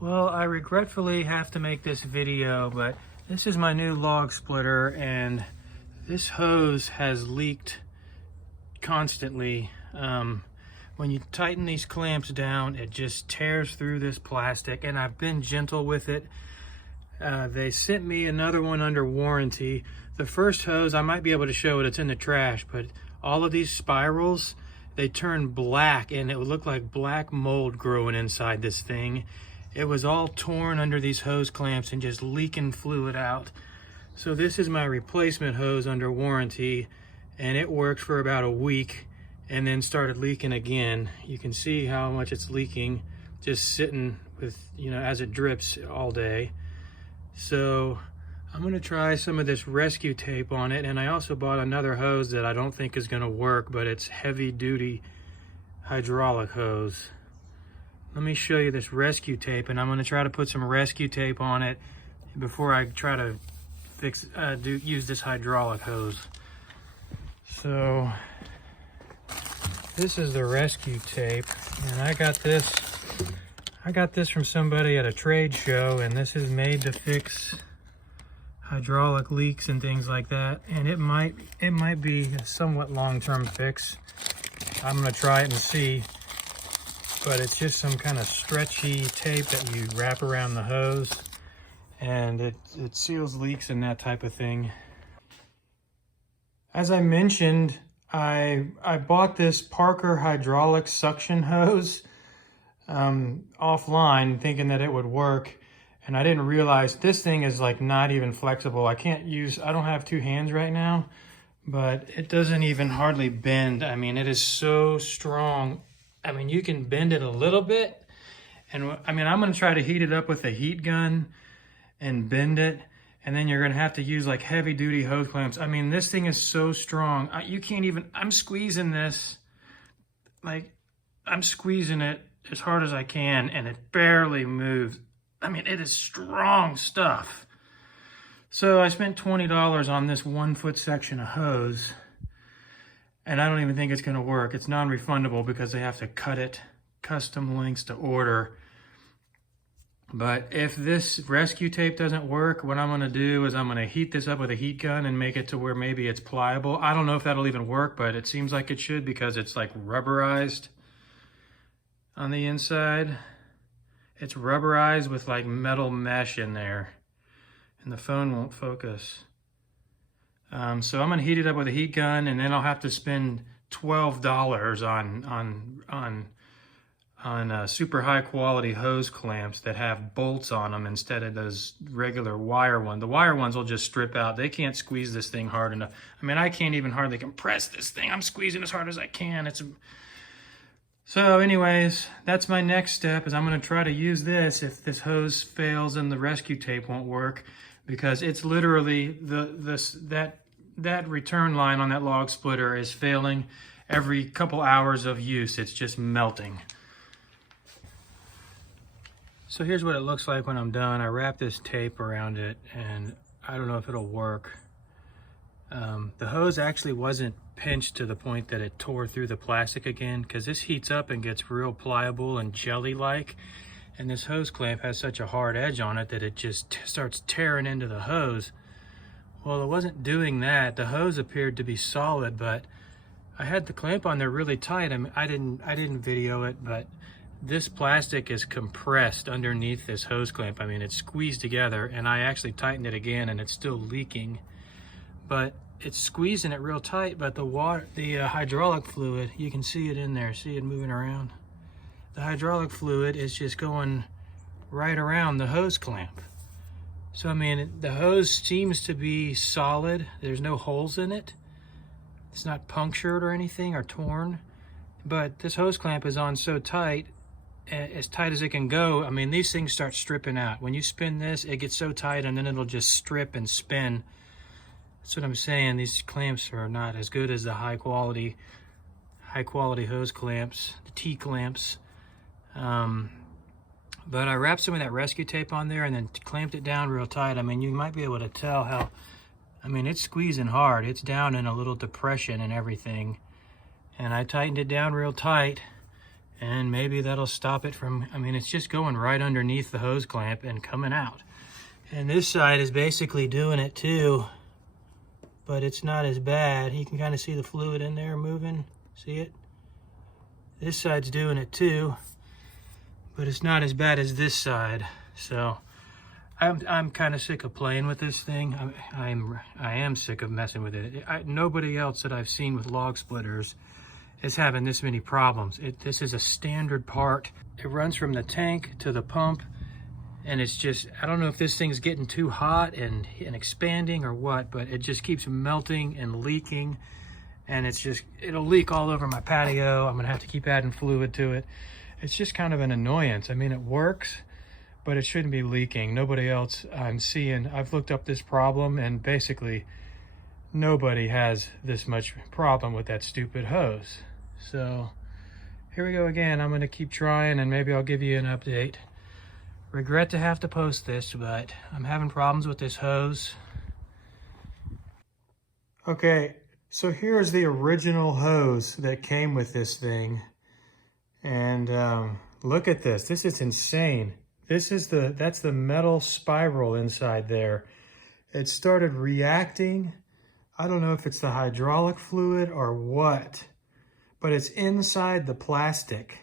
Well, I regretfully have to make this video, but this is my new log splitter and this hose has leaked constantly. When you tighten these clamps down, it just tears through this plastic, and I've been gentle with it. They sent me another one under warranty. The first hose, I might be able to show it, it's in the trash, but all of these spirals, they turn black and it would look like black mold growing inside this thing. It was all torn under these hose clamps and just leaking fluid out. So this is my replacement hose under warranty, and it worked for about a week and then started leaking again. You can see how much it's leaking just sitting with, as it drips all day. So I'm gonna try some of this rescue tape on it, and I also bought another hose that I don't think is gonna work, but it's heavy duty hydraulic hose. Let me show you this rescue tape, and I'm gonna try to put some rescue tape on it before I try to use this hydraulic hose. So this is the rescue tape, and I got this from somebody at a trade show, and this is made to fix hydraulic leaks and things like that, and it might be a somewhat long-term fix. I'm gonna try it and see, but it's just some kind of stretchy tape that you wrap around the hose, and it seals leaks and that type of thing. As I mentioned, I bought this Parker hydraulic suction hose offline, thinking that it would work, and I didn't realize this thing is like not even flexible. I don't have two hands right now, but it doesn't even hardly bend. I mean, it is so strong. I mean, you can bend it a little bit, and I'm gonna try to heat it up with a heat gun and bend it, and then you're gonna have to use like heavy duty hose clamps. I mean, this thing is so strong. You can't even, I'm squeezing this, like I'm squeezing it as hard as I can, and it barely moves. I mean, it is strong stuff. So I spent $20 on this 1 foot section of hose, and I don't even think it's gonna work. It's non-refundable because they have to cut it, custom lengths to order. But if this rescue tape doesn't work, what I'm gonna do is I'm gonna heat this up with a heat gun and make it to where maybe it's pliable. I don't know if that'll even work, but it seems like it should because it's like rubberized on the inside. It's rubberized with like metal mesh in there, and the phone won't focus. So I'm gonna heat it up with a heat gun, and then I'll have to spend $12 on super high quality hose clamps that have bolts on them instead of those regular wire ones. The wire ones will just strip out. They can't squeeze this thing hard enough. I mean, I can't even hardly compress this thing. I'm squeezing as hard as I can. So anyways, that's my next step, is I'm gonna try to use this if this hose fails and the rescue tape won't work, because it's literally that return line on that log splitter is failing every couple hours of use. It's just melting. So here's what it looks like when I'm done. I wrap this tape around it, and I don't know if it'll work. The hose actually wasn't pinched to the point that it tore through the plastic again, because this heats up and gets real pliable and jelly-like, and this hose clamp has such a hard edge on it that it just starts tearing into the hose. Well, it wasn't doing that. The hose appeared to be solid, but I had the clamp on there really tight. I mean, I didn't video it, but this plastic is compressed underneath this hose clamp. I mean, it's squeezed together, and I actually tightened it again, and it's still leaking. But it's squeezing it real tight, but the hydraulic fluid, you can see it in there. See it moving around? The hydraulic fluid is just going right around the hose clamp. So, I mean, the hose seems to be solid. There's no holes in it. It's not punctured or anything or torn. But this hose clamp is on so tight, as tight as it can go. I mean, these things start stripping out. When you spin this, it gets so tight, and then it'll just strip and spin. That's what I'm saying. These clamps are not as good as the high quality hose clamps, the T clamps. But I wrapped some of that rescue tape on there and then clamped it down real tight. I mean, you might be able to tell how, I mean, it's squeezing hard. It's down in a little depression and everything. And I tightened it down real tight, and maybe that'll stop it from, I mean, it's just going right underneath the hose clamp and coming out. And this side is basically doing it too, but it's not as bad. You can kind of see the fluid in there moving. See it? This side's doing it too, but it's not as bad as this side. So I'm kind of sick of playing with this thing. I am sick of messing with it. Nobody else that I've seen with log splitters is having this many problems. This is a standard part. It runs from the tank to the pump, and it's just, I don't know if this thing's getting too hot and expanding or what, but it just keeps melting and leaking, and it'll leak all over my patio. I'm gonna have to keep adding fluid to it. It's just kind of an annoyance. I mean, it works, but it shouldn't be leaking. Nobody else I'm seeing, I've looked up this problem, and basically nobody has this much problem with that stupid hose. So here we go again. I'm gonna keep trying, and maybe I'll give you an update. Regret to have to post this, but I'm having problems with this hose. Okay, so here's the original hose that came with this thing. And look at this. This is insane. That's the metal spiral inside there. It started reacting. I don't know if it's the hydraulic fluid or what, but it's inside the plastic.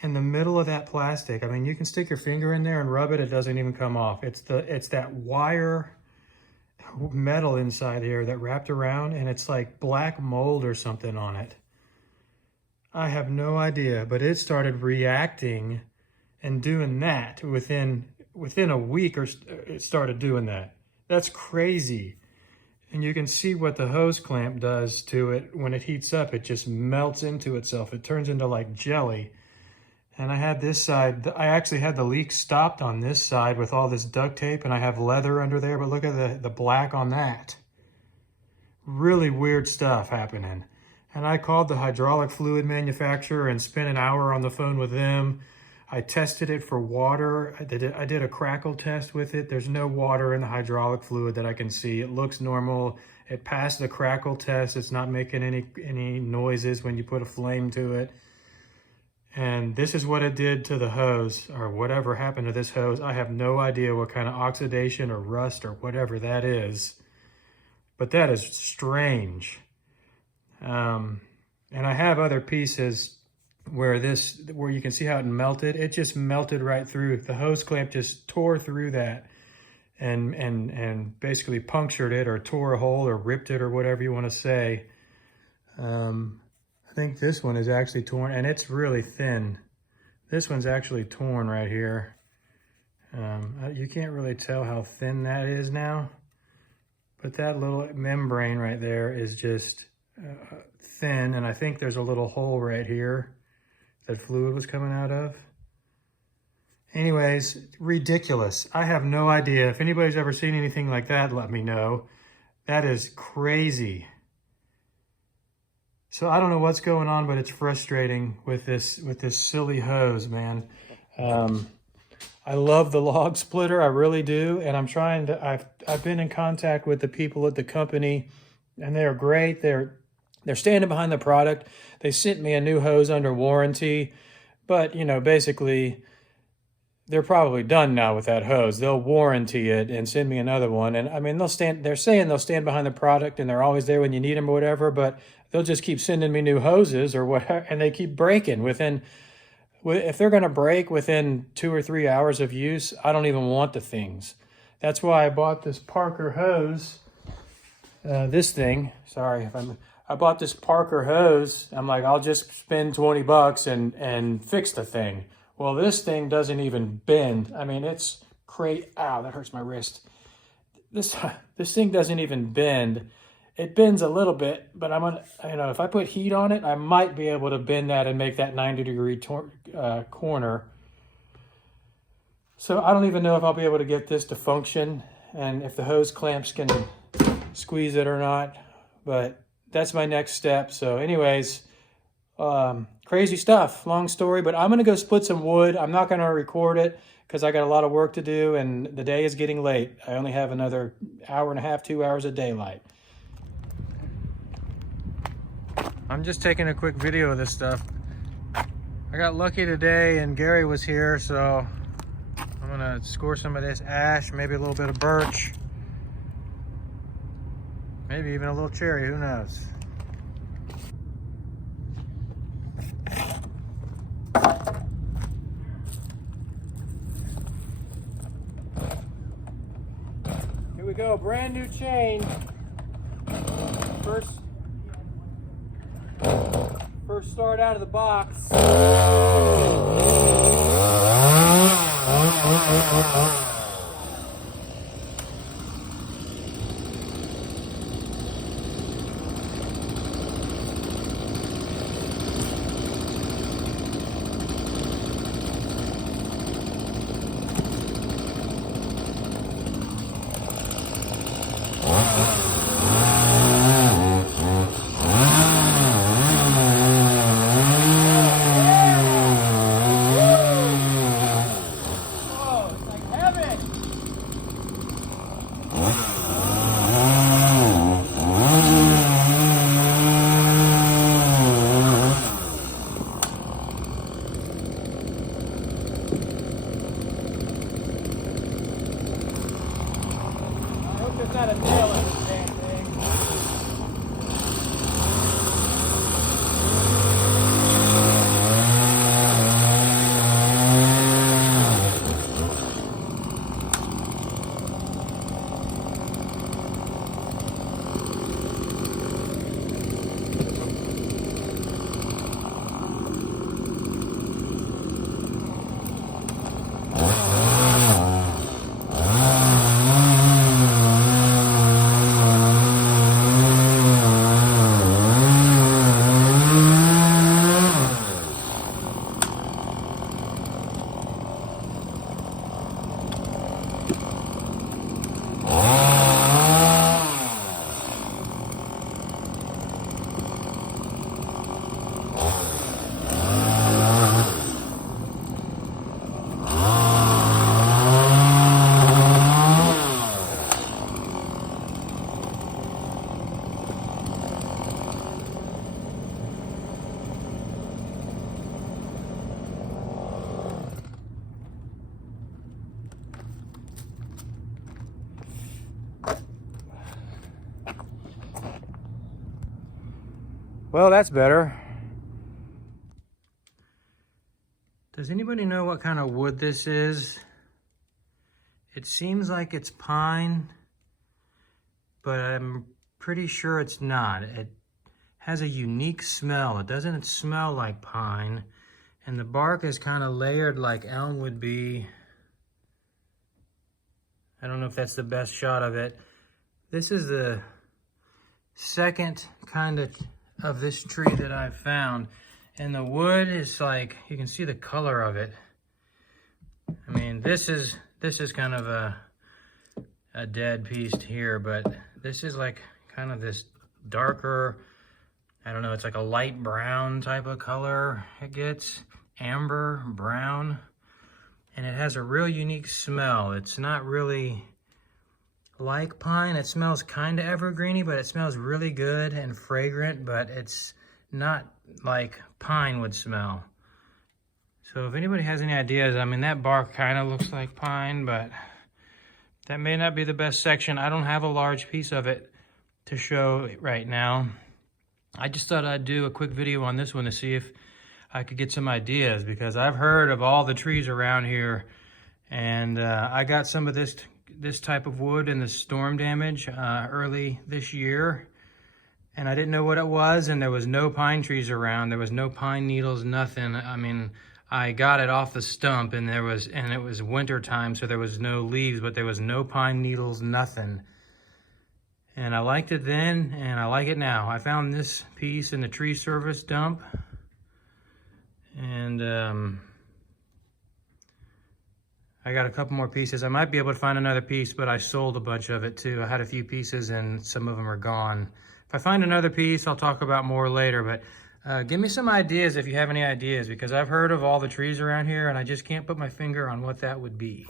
In the middle of that plastic. I mean, you can stick your finger in there and rub it, it doesn't even come off. It's that wire metal inside here that wrapped around, and it's like black mold or something on it. I have no idea, but it started reacting and doing that within a week, or it started doing that. That's crazy. And you can see what the hose clamp does to it. When it heats up, it just melts into itself. It turns into like jelly. And I had this side, I actually had the leak stopped on this side with all this duct tape, and I have leather under there, but look at the black on that. Really weird stuff happening. And I called the hydraulic fluid manufacturer and spent an hour on the phone with them. I tested it for water. I did a crackle test with it. There's no water in the hydraulic fluid that I can see. It looks normal. It passed the crackle test. It's not making any noises when you put a flame to it. And this is what it did to the hose, or whatever happened to this hose. I have no idea what kind of oxidation or rust or whatever that is, but that is strange. And I have other pieces where you can see how it melted. It just melted right through. The hose clamp just tore through that and basically punctured it, or tore a hole, or ripped it, or whatever you want to say. I think this one is actually torn, and it's really thin. This one's actually torn right here. You can't really tell how thin that is now, but that little membrane right there is just thin, and I think there's a little hole right here that fluid was coming out of. Anyways, ridiculous. I have no idea. If anybody's ever seen anything like that, let me know. That is crazy. So I don't know what's going on, but it's frustrating with this silly hose, man. I love the log splitter, I really do, and I'm trying to. I've been in contact with the people at the company, and they are great. They're standing behind the product. They sent me a new hose under warranty, but you know, basically, they're probably done now with that hose. They'll warranty it and send me another one. And I mean, they're saying they'll stand behind the product and they're always there when you need them or whatever, but they'll just keep sending me new hoses or whatever, and they keep breaking if they're going to break within 2 or 3 hours of use, I don't even want the things. That's why I bought this Parker hose, I bought this Parker hose. I'm like, I'll just spend $20 and fix the thing. Well, this thing doesn't even bend. I mean, it's crazy. Ow, that hurts my wrist. This thing doesn't even bend. It bends a little bit, but I'm gonna, if I put heat on it, I might be able to bend that and make that 90-degree corner. So I don't even know if I'll be able to get this to function, and if the hose clamps can squeeze it or not. But that's my next step. So, anyways. Crazy stuff, long story, but I'm going to go split some wood. I'm not going to record it because I got a lot of work to do and the day is getting late. I only have another hour and a half, 2 hours of daylight. I'm just taking a quick video of this stuff. I got lucky today and Gary was here, so I'm gonna score some of this ash, maybe a little bit of birch, maybe even a little cherry, who knows. Here we go, brand new chain. First start out of the box. Not a nail in this damn thing. Well, that's better. Does anybody know what kind of wood this is? It seems like it's pine, but I'm pretty sure it's not. It has a unique smell. It doesn't smell like pine, and the bark is kind of layered like elm would be. I don't know if that's the best shot of it. This is the second kind of this tree that I've found, and the wood is like, you can see the color of it. I mean, this is kind of a dead piece here, but this is like kind of this darker, I don't know, it's like a light brown type of color it gets, amber brown, and it has a real unique smell. It's not really like pine. It smells kind of evergreeny, but it smells really good and fragrant, but it's not like pine would smell. So if anybody has any ideas, I mean, that bark kind of looks like pine, but that may not be the best section. I don't have a large piece of it to show right now. I just thought I'd do a quick video on this one to see if I could get some ideas, because I've heard of all the trees around here, and I got some of this type of wood in the storm damage early this year, and I didn't know what it was, and there was no pine trees around. There was no pine needles, nothing. I mean, I got it off the stump, and it was winter time, so there was no leaves, but there was no pine needles, nothing. And I liked it then, and I like it now. I found this piece in the tree service dump, and I got a couple more pieces. I might be able to find another piece, but I sold a bunch of it too. I had a few pieces and some of them are gone. If I find another piece, I'll talk about more later, but give me some ideas if you have any ideas, because I've heard of all the trees around here and I just can't put my finger on what that would be.